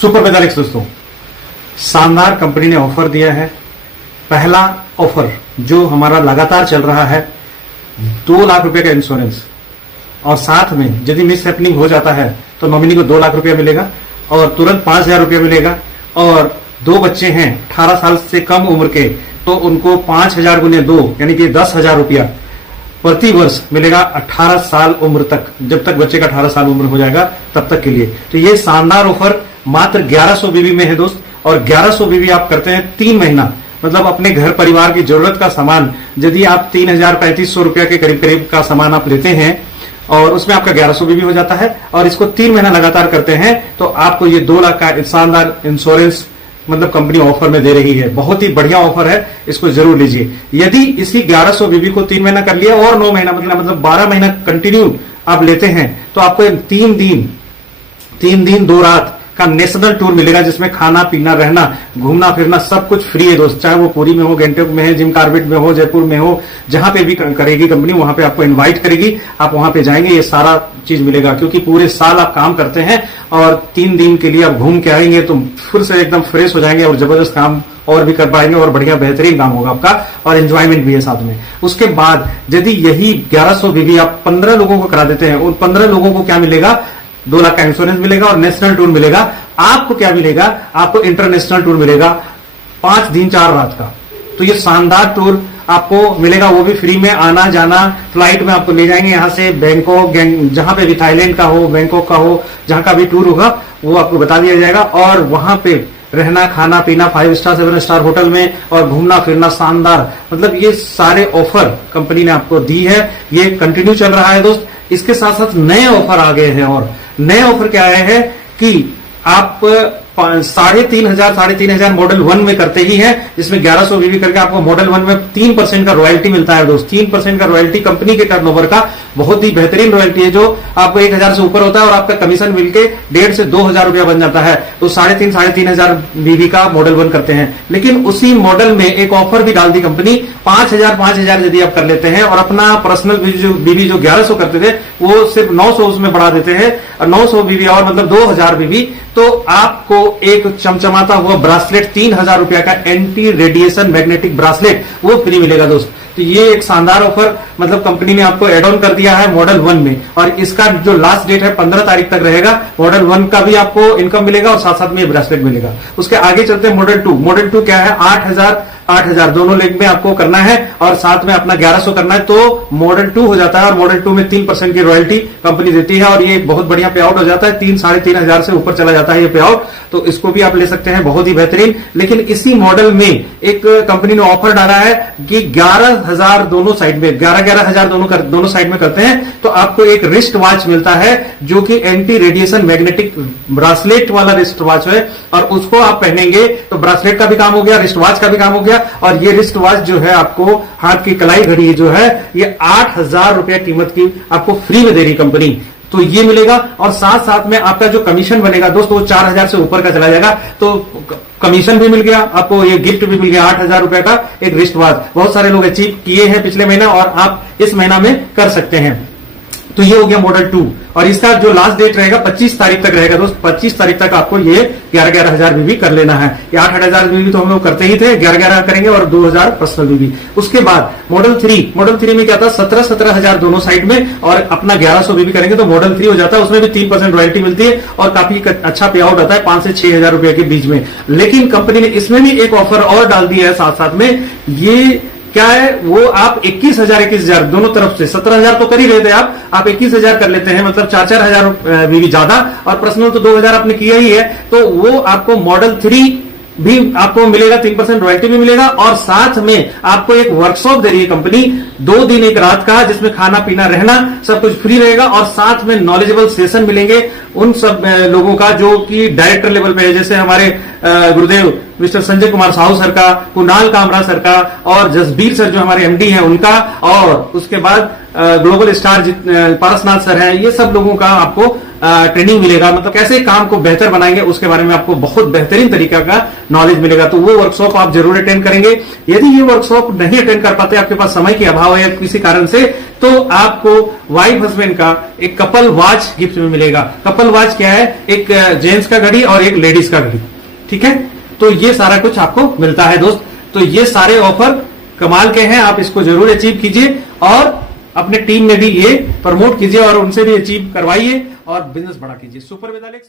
Super पैंतालीस दोस्तों, शानदार कंपनी ने ऑफर दिया है। पहला ऑफर जो हमारा लगातार चल रहा है, 2 लाख रुपए का इंश्योरेंस, और साथ में यदि मिस हैपनिंग हो जाता है तो नॉमिनी को 2 लाख रुपया मिलेगा और तुरंत 5,000 रुपया मिलेगा। और 2 बच्चे हैं 18 साल से कम उम्र के, तो उनको 5,000 गुने 2 यानी कि 10,000 रुपया प्रति वर्ष मिलेगा 18 साल उम्र तक, जब तक बच्चे का 18 साल उम्र हो जाएगा तब तक के लिए। तो ये शानदार ऑफर मात्र 1100 बीबी में है दोस्त। और 1100 बीबी आप करते हैं 3 महीना, मतलब अपने घर परिवार की जरूरत का सामान यदि आप 3,000-3,500 रुपया के करीब करीब का सामान आप लेते हैं और उसमें आपका 1100 बीबी हो जाता है, और इसको 3 महीना लगातार करते हैं तो आपको ये 2 लाख का शानदार इंश्योरेंस मतलब कंपनी ऑफर में दे रही है। बहुत ही बढ़िया ऑफर है, इसको जरूर लीजिए। यदि इसी 1100 बीबी को 3 महीना कर लिया और 9 महीना मतलब 12 महीना कंटिन्यू आप लेते हैं तो आपको 3 दिन 2 रात का नेशनल टूर मिलेगा, जिसमें खाना पीना रहना घूमना फिरना सब कुछ फ्री है दोस्त। चाहे वो पुरी में हो, गैंगटॉक में है, जिम कार्बेट में हो, जयपुर में हो, जहां पे भी करेगी कंपनी वहां पे आपको इनवाइट करेगी, आप वहां पे जाएंगे, ये सारा चीज मिलेगा। क्योंकि पूरे साल आप काम करते हैं और 3 दिन के लिए आप घूम के आएंगे तो फिर से एकदम फ्रेश हो जाएंगे और जबरदस्त काम और भी कर पाएंगे और बढ़िया बेहतरीन काम होगा आपका, और एंजॉयमेंट भी है साथ में। उसके बाद यदि यही 1100 बीबी आप 15 लोगों को करा देते हैं, उन 15 लोगों को क्या मिलेगा? 2 लाख का इंश्योरेंस मिलेगा और नेशनल टूर मिलेगा। आपको क्या मिलेगा? आपको इंटरनेशनल टूर मिलेगा 5 दिन 4 रात का। तो ये शानदार टूर आपको मिलेगा, वो भी फ्री में। आना जाना फ्लाइट में आपको ले जाएंगे यहाँ से बैंकॉक, जहां पे भी, थाईलैंड का हो, बैंकॉक का हो, जहां का भी टूर होगा वो आपको बता दिया जाएगा। और वहां पे रहना खाना पीना 5 स्टार 7 स्टार होटल में और घूमना फिरना शानदार, मतलब ये सारे ऑफर कंपनी ने आपको दी है। ये कंटिन्यू चल रहा है दोस्त। इसके साथ साथ नए ऑफर आ गए हैं, और नए ऑफर क्या आए हैं कि आप 3,500 मॉडल 1 में करते ही हैं, जिसमें 1100 बीबी करके आपको मॉडल 1 में 3% का रॉयल्टी मिलता है दोस्त। 3% का रॉयल्टी कंपनी के टर्नओवर का, बहुत ही बेहतरीन रॉयल्टी है, जो आपको 1,000 से ऊपर होता है और आपका कमीशन मिलके 1,500 से 2,000 रुपया बन जाता है। तो 3,500 बीबी का मॉडल 1 करते हैं। लेकिन उसी मॉडल में एक ऑफर भी डाल दी कंपनी, 5,000 यदि आप कर लेते हैं और अपना पर्सनल बीबी जो 1100 करते थे वो सिर्फ 900 उसमें बढ़ा देते हैं, और 900 बीबी और मतलब 2,000 बीबी, तो आपको एक चमचमाता हुआ ब्रासलेट 3,000 रुपया का एंटी रेडिएशन मैग्नेटिक ब्रासलेट वो फ्री मिलेगा दोस्त। तो ये एक शानदार ऑफर मतलब कंपनी ने आपको एड ऑन कर दिया है मॉडल 1 में, और इसका जो लास्ट डेट है 15 तारीख तक रहेगा। मॉडल 1 का भी आपको इनकम मिलेगा और साथ साथ में ब्रासलेट मिलेगा। उसके आगे चलते हैं मॉडल 2। मॉडल 2 क्या है? 8,000 दोनों लेग में आपको करना है और साथ में अपना 1100 करना है, तो मॉडल 2 हो जाता है। और मॉडल 2 में 3% की रॉयल्टी कंपनी देती है, और ये बहुत बढ़िया पे आउट हो जाता है। 3,500 से ऊपर चला जाता है ये पे आउट, तो इसको भी आप ले सकते हैं, बहुत ही बेहतरीन। लेकिन इसी मॉडल में एक कंपनी ने ऑफर डाला है कि 11,000 दोनों साइड में, 11,000 दोनों साइड में करते हैं तो आपको एक रिस्ट वॉच मिलता है, जो कि एंटी रेडिएशन मैग्नेटिक ब्रासलेट वाला रिस्ट वॉच है। और उसको आप पहनेंगे तो ब्रासलेट का भी काम हो गया, रिस्ट वॉच का भी काम हो गया, और ये रिस्ट वॉच जो है आपको हाथ की कलाई घड़ी जो है ये 8,000 रुपया कीमत की आपको फ्री में दे रही कंपनी। तो ये मिलेगा, और साथ साथ में आपका जो कमीशन बनेगा दोस्तों वो 4,000 से ऊपर का चला जाएगा। तो कमीशन भी मिल गया आपको, ये गिफ्ट भी मिल गया 8,000 रुपए का एक रिस्ट वॉच। बहुत सारे लोग अचीव किए हैं पिछले महीना, और आप इस महीना में कर सकते हैं। तो ये हो गया मॉडल 2, और इसका जो लास्ट डेट रहेगा 25 तारीख तक रहेगा दोस्त। 25 तारीख तक आपको ये 11,000 बीबी कर लेना है। ये 8,000 बीबी तो हम लोग करते ही थे, 11,000 करेंगे और 2,000 पर्सनल बीबी। उसके बाद मॉडल 3 में क्या था? 17,000 दोनों साइड में, और अपना 1100 बीबी करेंगे तो मॉडल 3 हो जाता है। उसमें भी 3% रॉयल्टी मिलती है और काफी अच्छा पे आउट आता है 5,000 से 6,000 रुपए के बीच में। लेकिन कंपनी ने इसमें भी एक ऑफर और डाल दिया है साथ साथ में। ये क्या है? वो आप 21,000 दोनों तरफ से 17,000 तो कर ही रहे थे आप 21,000 कर लेते हैं, मतलब 4,000 बीबी ज्यादा, और पर्सनल तो 2,000 आपने किया ही है। तो वो आपको मॉडल 3 भी आपको मिलेगा, 3% रॉयल्टी भी मिलेगा, और साथ में आपको एक वर्कशॉप दे रही है कंपनी 2 दिन 1 रात का, जिसमें खाना पीना रहना सब कुछ फ्री रहेगा, और साथ में नॉलेजेबल सेशन मिलेंगे उन सब लोगों का जो कि डायरेक्टर लेवल पे है, जैसे हमारे गुरुदेव मिस्टर संजय कुमार साहू सर का, कुणाल कामरा सर का, और जसबीर सर जो हमारे एमडी हैं उनका, और उसके बाद ग्लोबल स्टार पारसनाथ सर हैं। ये सब लोगों का आपको ट्रेनिंग मिलेगा, मतलब कैसे काम को बेहतर बनाएंगे उसके बारे में आपको बहुत बेहतरीन तरीका का नॉलेज मिलेगा। तो वो वर्कशॉप आप जरूर अटेंड करेंगे। यदि ये वर्कशॉप नहीं अटेंड कर पाते, आपके पास समय के अभाव है या किसी कारण से, तो आपको वाइफ हस्बैंड का एक कपल वॉच गिफ्ट में मिलेगा। कपल वॉच क्या है? एक जेंट्स का घड़ी और एक लेडीज का घड़ी, ठीक है। तो ये सारा कुछ आपको मिलता है दोस्त। तो ये सारे ऑफर कमाल के हैं, आप इसको जरूर अचीव कीजिए और अपने टीम में भी ये प्रमोट कीजिए और उनसे भी अचीव करवाइए और बिजनेस बड़ा कीजिए। सुपर वेद एलेक्स।